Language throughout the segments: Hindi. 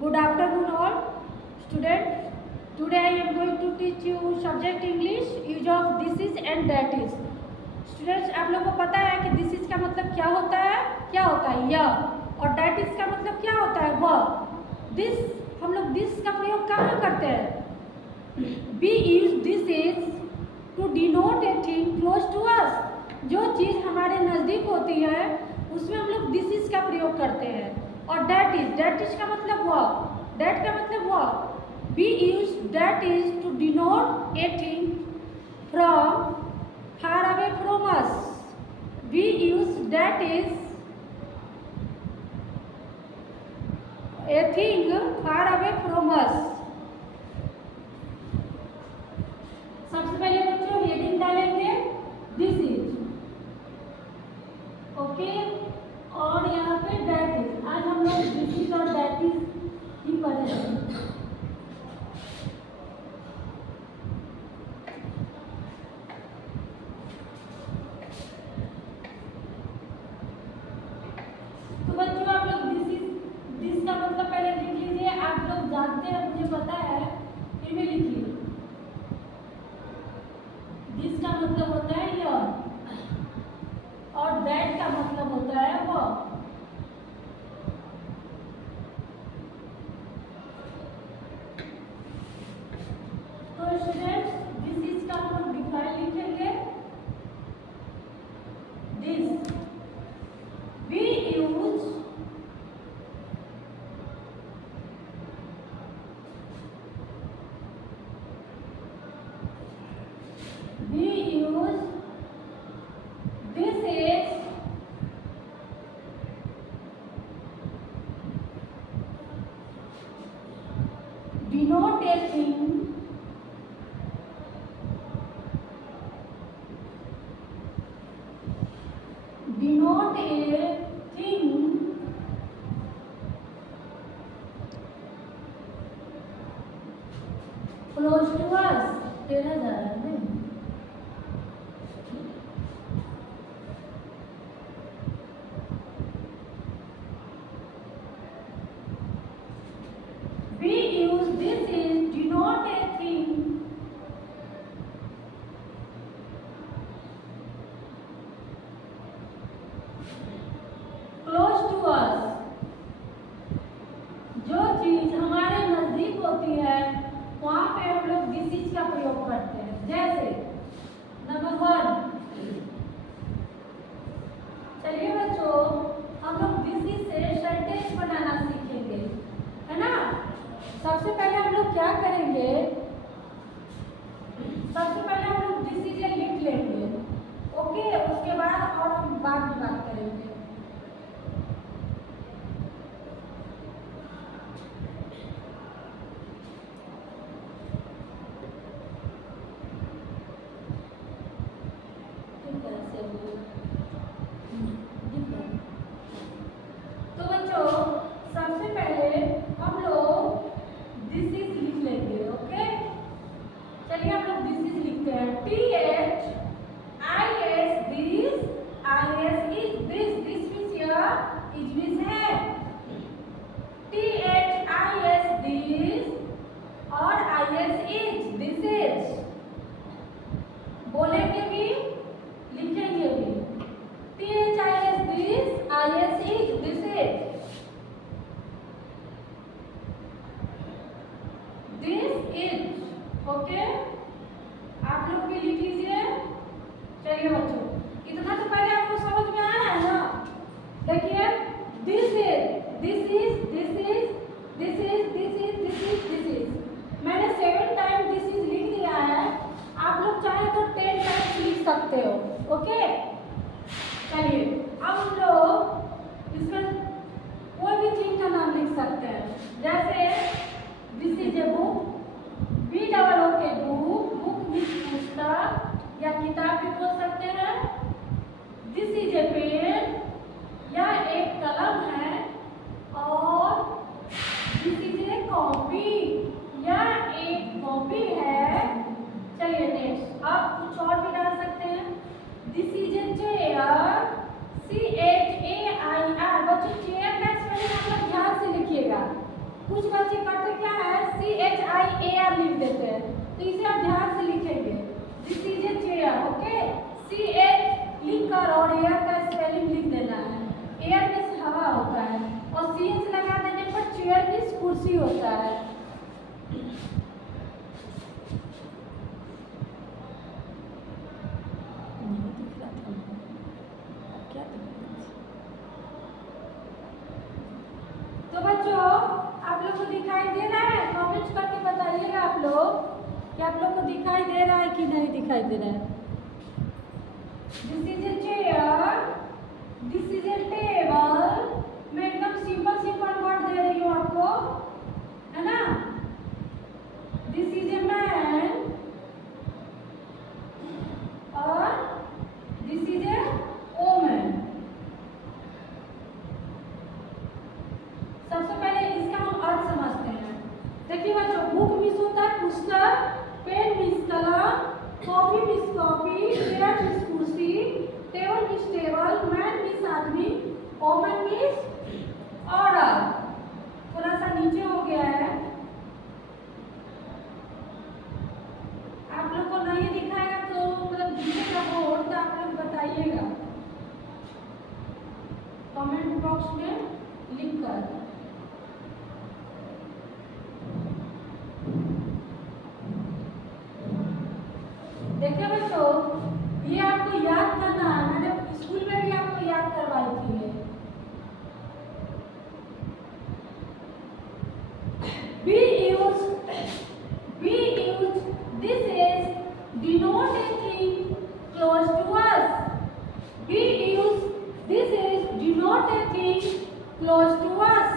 Good afternoon all students. Today I am going to teach you subject English, use of this is and that is. Students, आप लोगों को पता है कि this is का मतलब क्या होता है? क्या होता है? यह। और that is का मतलब क्या होता है? वह। this हम लोग this का प्रयोग कहाँ करते हैं? We use this is to denote a thing close to us. जो चीज़ हमारे नज़दीक होती है उसमें हम लोग this is का प्रयोग करते हैं। और that is का मतलब वह, that का मतलब वह। We use that is to denote a thing from far away from us. We use that is a thing far away from us. सबसे पहले बच्चों हेडिंग डालेंगे दिस इज, ओके, और यहाँ पे दैट इज। आज हम लोग दिस इज और दैट इज ही पढ़ेंगे। तो बच्चों आप लोग दिस का मतलब पहले लिख लीजिए। आप लोग जानते हैं, मुझे पता है, फिर भी लिखिए। दिस का मतलब होता है यह, और दैट का मतलब होता है वो। तो स्टूडेंट्स दिस इज का हम लोग डिफाइन लिखेंगे। This we use this is denote a thing close to us। तेरा जा रहा है नहीं? We use this is denote a thing close to us। जो चीज हमारे नजदीक होती है वहां पे हम लोग दिस इज का प्रयोग करते हैं। जैसे नंबर 1, चलिए बच्चों हम लोग दिस इज से सेंटेंस बनाना सीखेंगे, है ना। सबसे पहले हम लोग क्या करेंगे, सबसे पहले हम लोग दिस इज लिख लेंगे, ओके। उसके बाद और हम बाद में बात करेंगे। तो बच्चों सबसे पहले हम लोग दिस इज लिख लेंगे, ओके। चलिए हम लोग दिस इज लिखते हैं। THIS this, IS is this, this means यह इज मीन्स है। THIS दिस और IS इज दिस इज। बोलेंगे भी लिखेंगे भी। THIS this, IS is this is. This is, okay. आप लोग भी लिख लीजिए। चलिए बच्चों इतना तो पहले आपको समझ में आ रहा है ना। देखिए this is, this is, this is, this is, this is, this is, this is. मैंने 7 टाइम दिस इज लिख दिया है। आप लोग चाहे तो 10 टाइम्स लिख सकते हो, ओके। चलिए अब हम लोग इसमें कोई भी चीज का नाम लिख सकते हैं। जैसे this is a book, BOOK book, book means पुस्तक या किताब भी बोल सकते हैं। दिस इज ए पेन, यह एक कलम है। और कुछ बच्चे करते क्या है, CHIAR लिख देते हैं, तो इसे आप ध्यान से लिखेंगे। This is a chair, okay. CH लिखकर और एयर का स्पेलिंग लिख देना है। एयर मीन्स हवा होता है और CH लगा देने पर चेयर मीन्स कुर्सी होता है। तो बच्चों आप लोग को दिखाई दे रहा है? कमेंट्स करके बताइएगा आप लोग कि आप लोग को दिखाई दे रहा है कि नहीं दिखाई दे रहा है। This is a chair, this is a table. मैं एकदम सिंपल सिंपल वर्ड दे रही हूँ आपको, है ना। दिस इज ए मैन और दिस इज ए वोमन। सबसे पहले इसका हम अर्थ समझते हैं। देखिए बच्चों, बुक मीन्स होता है पुस्तक, पेन मीन्स कलम, copy means copy, chair means कुर्सी, table means table, man means आदमी, वोमन मीन्स औरत। थोड़ा सा नीचे हो गया है, आप लोग को नहीं दिखाएगा तो मतलब दिखेगा बोर्ड, तो आप लोग बताइएगा कमेंट बॉक्स में लिख कर। देखिए बच्चों, ये आपको याद करना है, मैंने स्कूल में भी आपको याद करवाई थी ये। We use this is denote a thing close to us. We use this is denote a thing close to us.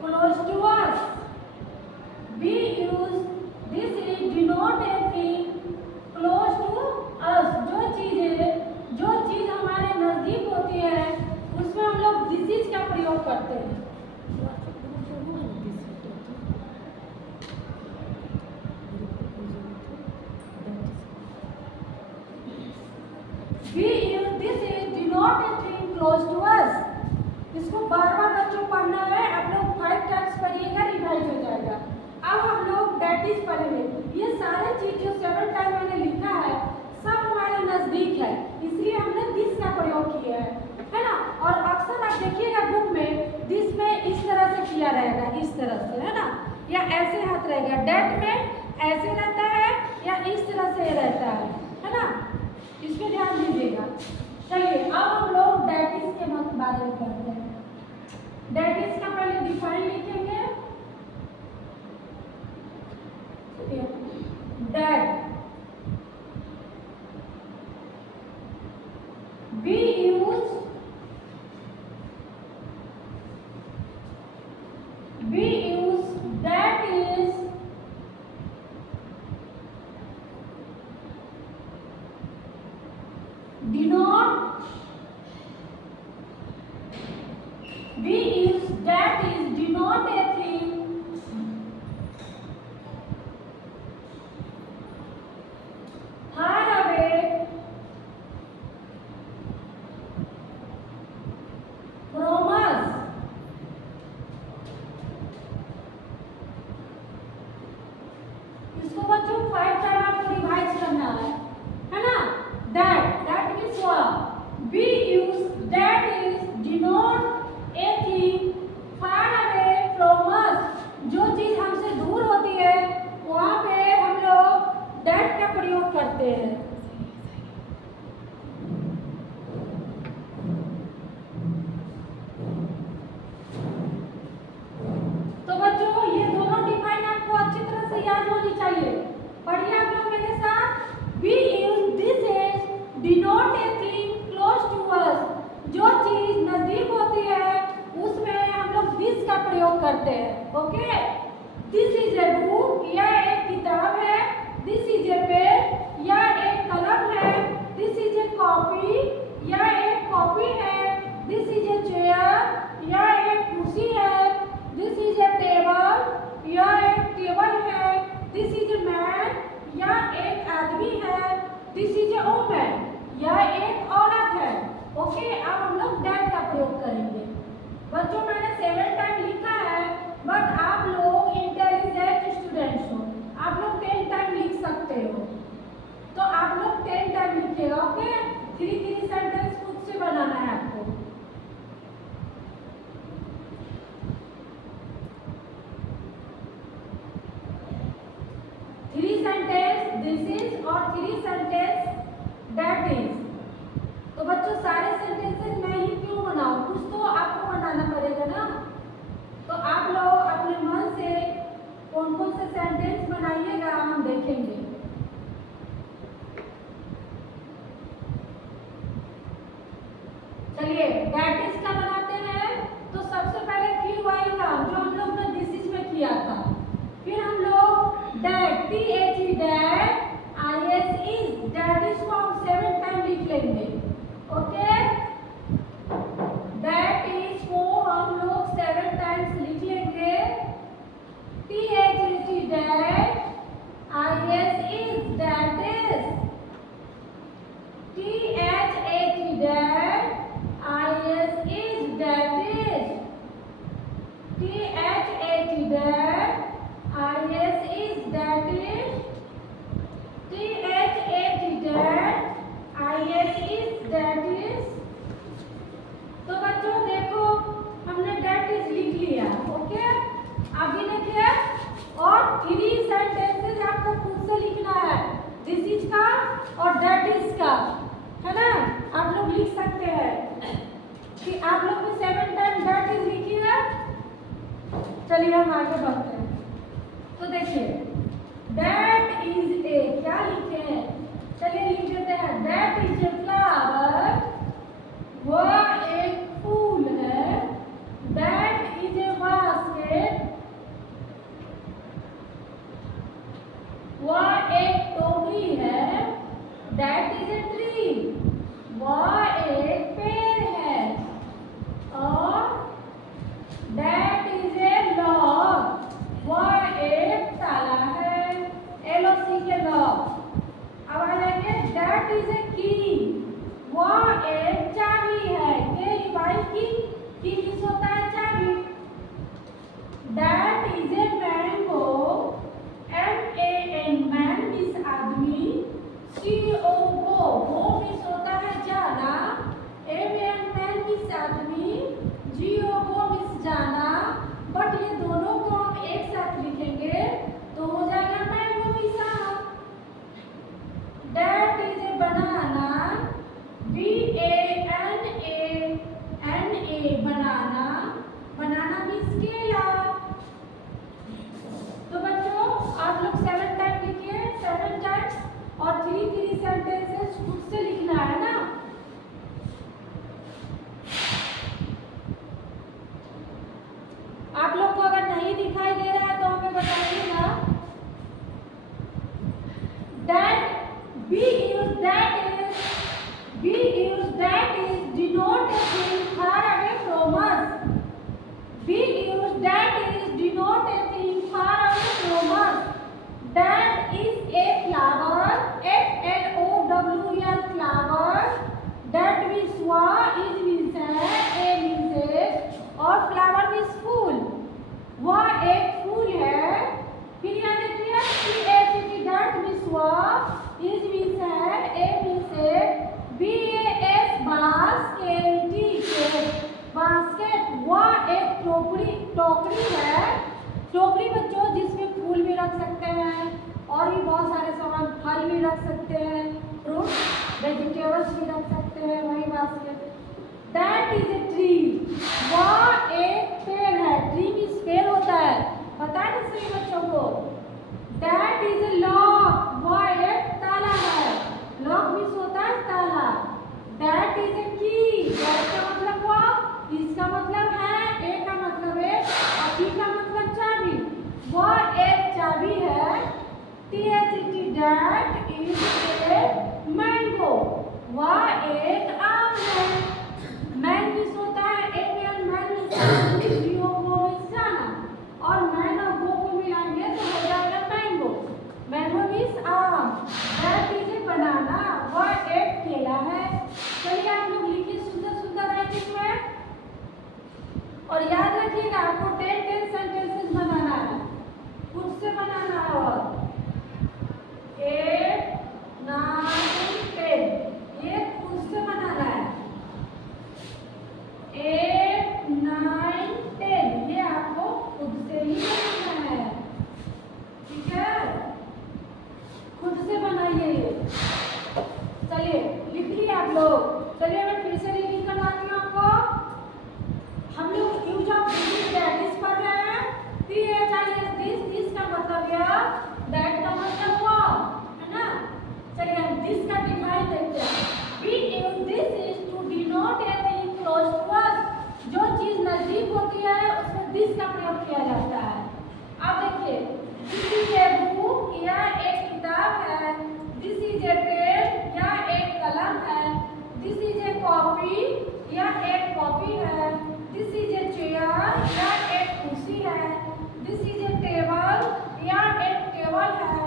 Close to us. We use this is denote a thing close to us. जो चीज हमारे नजदीक होती है उसमें हम लोग दिस इज का प्रयोग करते हैं। We use this is denote a thing close to us. इसको बार बार बच्चों पढ़ना है, आप लोग 5 टाइम्स पढ़िएगा, रिवाइज हो जाएगा। अब हम लोग दैट इज पढ़ेंगे। ये सारे चीज जो 7 टाइम मैंने लिखा है सब हमारे नजदीक है, इसलिए हमने दिस का प्रयोग किया है ना। और अक्सर आप देखिएगा बुक में दिस में इस तरह से किया रहेगा, इस तरह से, है ना, या ऐसे हाथ रहेगा। डेट में ऐसे रहता है या इस तरह से रहता है ना। इस पे ध्यान दीजिएगा। चलिए अब हम लोग डेट इज के बारे में पढ़ते हैं। डेट इज का पहले डिफाइन लिखेंगे। That we use that is denote, we use that is denote a thing far away from us. इसको बच्चों 5 टाइम आपको रिवाइज करना है ना। that means what? We use that is denote a thing far away from us. जो चीज हमसे दूर होती है वहाँ पे हम लोग that का प्रयोग करते हैं। तो बच्चों ये दोनों डिफाइन आपको अच्छी तरह से याद होनी चाहिए। पढ़िए आप लोग मेरे साथ। We use this as denote a thing close to us. जो चीज नजदीक होती है उसमें हम लोग this का प्रयोग करते हैं। Okay, this is a book, यह एक किताब है। दिस इज ए पेन, यह एक कलम है। दिस इज ए कॉपी, यह एक कॉपी है। दिस इज ए चेयर, यह एक कुर्सी है। दिस इज ए टेबल, यह एक टेबल है। दिस इज ए मैन, यह एक आदमी है। दिस इज ए वुमन, यह एक औरत है। ओके, अब हम लोग दैट का प्रयोग करेंगे। बच्चों मैंने 7 टाइम लिखा है, बट आप लोग इंटेलिजेंट स्टूडेंट्स हो, आप लोग 10 टाइम लिख सकते हो, तो आप लोग 10 टाइम लिखिएगा। ओके, 3 सेंटेंस खुद से बनाना है आपको। सेंटेंस दिस इज और 3 सेंटेंस दैट इज। तो बच्चों सारे सेंटेंसेस मैं ही क्यों बनाऊं, कुछ तो आपको बनाना पड़ेगा ना। तो आप लोग अपने मन से कौन कौन से सेंटेंस बनाइएगा हम देखेंगे। चलिए दैट इज का बनाते हैं। तो सबसे पहले फिर वही काम जो हम लोग ने दिस इज में किया था, फिर हम लोग that THE that IS is that is को हम 7 टाइम लिख लेंगे। ओके, दैट इज को हम लोग 7 टाइम्स लिख लेंगे। THET that IS is that is THAT that IS is that is THAT that IS is that is THAT that IS is that is। तो बच्चों देखो हमने that is लिख लिया। ओके, अभी देखिए और 3 सेंटेंसेस आपको खुद से लिखना है, दिस इज का और that is का, है ना। आप लोग लिख सकते हैं कि आप लोग भी 7 टाइम दैट इज लिखिए। चलिए हम आगे बढ़ते हैं। तो देखिए दैट इज ए, क्या लिखे हैं, चलिए लिख देते हैं। दैट इज ए फ्लावर, वह एक फूल है। दैट इज ए बास्केट, वह एक टोकरी है। दैट इज ए ट्री, वह एक पेड़ है। और दैट इज ए लॉक, वह एक ताला है। LOC के लॉक। अब आ जाएंगे दैट इज ए की, वह एक चाबी है। के भाई की किस होता है, चाबी। That is a mango, MAN man miss आदमी, CO वो मिस होता है जाना। MAN मैन मिस आदमी, GO वो मिस जाना। बट ये दोनों को हम एक साथ लिखेंगे तो हो जाएगा मैंगो मिस आना। That is a banana, BANANA banana, banana miss केला। तो बच्चों आप लोग 7 टाइम लिखिए, 7 टाइम्स और 3 सेंटेंसेस खुद से लिखना है ना। आप लोग को अगर नहीं दिखाई दे रहा है तो हमें बताइएगा। That B use that is denote a thing far away from us. B use that is denote a thing far away from us. That is a flower, FLOWER flower. That means वह, इज मीन्स है, ए मीन्स है, और फ्लावर मीन्स फूल। वह एक फूल है। फिर यहाँ देखिए THET दैट मीन्स वह, इज मीन्स है, ए मीन्स है, BAS बास्केट, बास्केट। वह एक टोकरी है। टोकरी बच्चों जिसमें फूल भी रख सकते हैं और भी बहुत सारे सामान, फल भी रख सकते हैं, फ्रूट वेजिटेबल्स भी रख सकते हैं, वही basket. That is a tree, वह एक पेड़ है। ट्री मीन्स पेड़ होता है, पता है ना सभी बच्चों को। दैट इज ए लॉक, वह एक ताला है। लॉक मीन्स होता है ताला। दैट इज ए की, दैट का मतलब वह, इसका मतलब है, ए का मतलब है, और की का मतलब चाबी। वह एक चाबी है। THET that is a mango, वह एक आम है। मैन मीन्स होता है, मैन मीन्स GO वो मीन्स जाना, और मैन और गो को मिलाएंगे तो हो जाएगा मैंगो। मैंगो मीन्स आम। दैट इज ए बनाना, वह एक केला है। चलिए मैं फिर से रीडिंग करवाती हूँ आपको। हम लोग use of this that is पढ़ रहे हैं। दिस का मतलब यह, दैट का मतलब वो, है ना। चलिए हम दिस का डिफाइन देखते हैं। We use this is to denote a thing close to us. जो चीज नजदीक होती है उसमें दिस का प्रयोग किया जाता है। अब देखिए, दिस इज ए बुक, यह एक किताब है। दिस इज ए पेन, यह एक कलम है। दिस इज ए कॉपी, यह एक कॉपी है। दिस इज ए चेयर, यह एक कुर्सी है। दिस इज ए टेबल, यह एक टेबल है।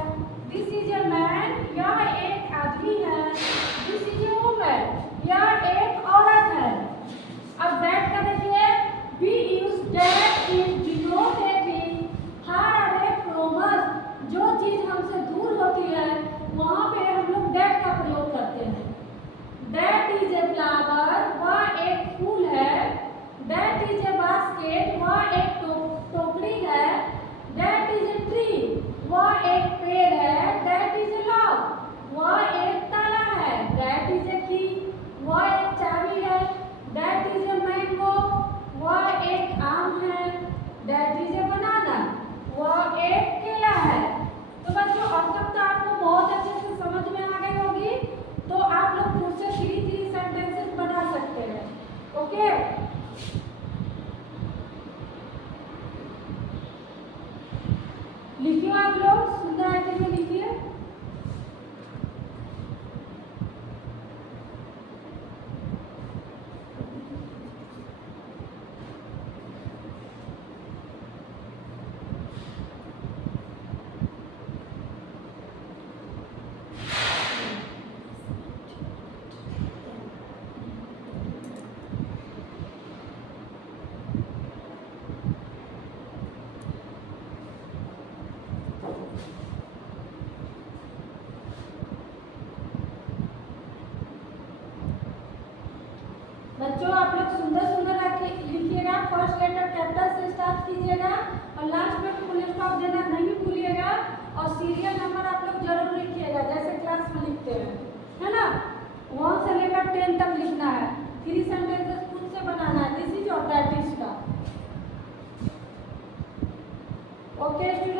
दिस इज ए मैन, यह एक आदमी है। दिस इज ए वुमन, यह एक औरत है। अब दैट का देखिए, we use that is denote a thing far away from us. जो चीज हमसे दूर होती है वहां पे हम लोग दैट का प्रयोग करते हैं। दैट इज ए फ्लावर, वह एक फूल है। दैट इज ए बास्केट, वह एक टोकरी है। दैट इज ए ट्री, वह एक पेड़ है। दैट इज ए लॉक, वह एक ताला है। दैट इज ए की, वह एक चाबी है। दैट इज ए मैंगो, वह एक आम है। दैट इज ए बनाना, वह एक केला है। तो बच्चों अब तक तो आपको बहुत अच्छे से समझ में आ गई होगी। तो आप लोग मुझसे 3 सेंटेंसेस बना सकते हैं। ओके, लिखिए आप लोग, सुंदर आकृति में लिखिए। बच्चों आप लोग सुंदर सुंदर लिखिएगा। फर्स्ट लेटर कैपिटल से स्टार्ट कीजिएगा और लास्ट में फुल स्टॉप देना नहीं भूलिएगा। और सीरियल नंबर आप लोग जरूर लिखिएगा जैसे क्लास में लिखते हैं, है ना। 1 से लेकर 10 तक लिखना है। 3 सेंटेंसेस खुद से बनाना है। दिस इज और दैट इज का। Okay student.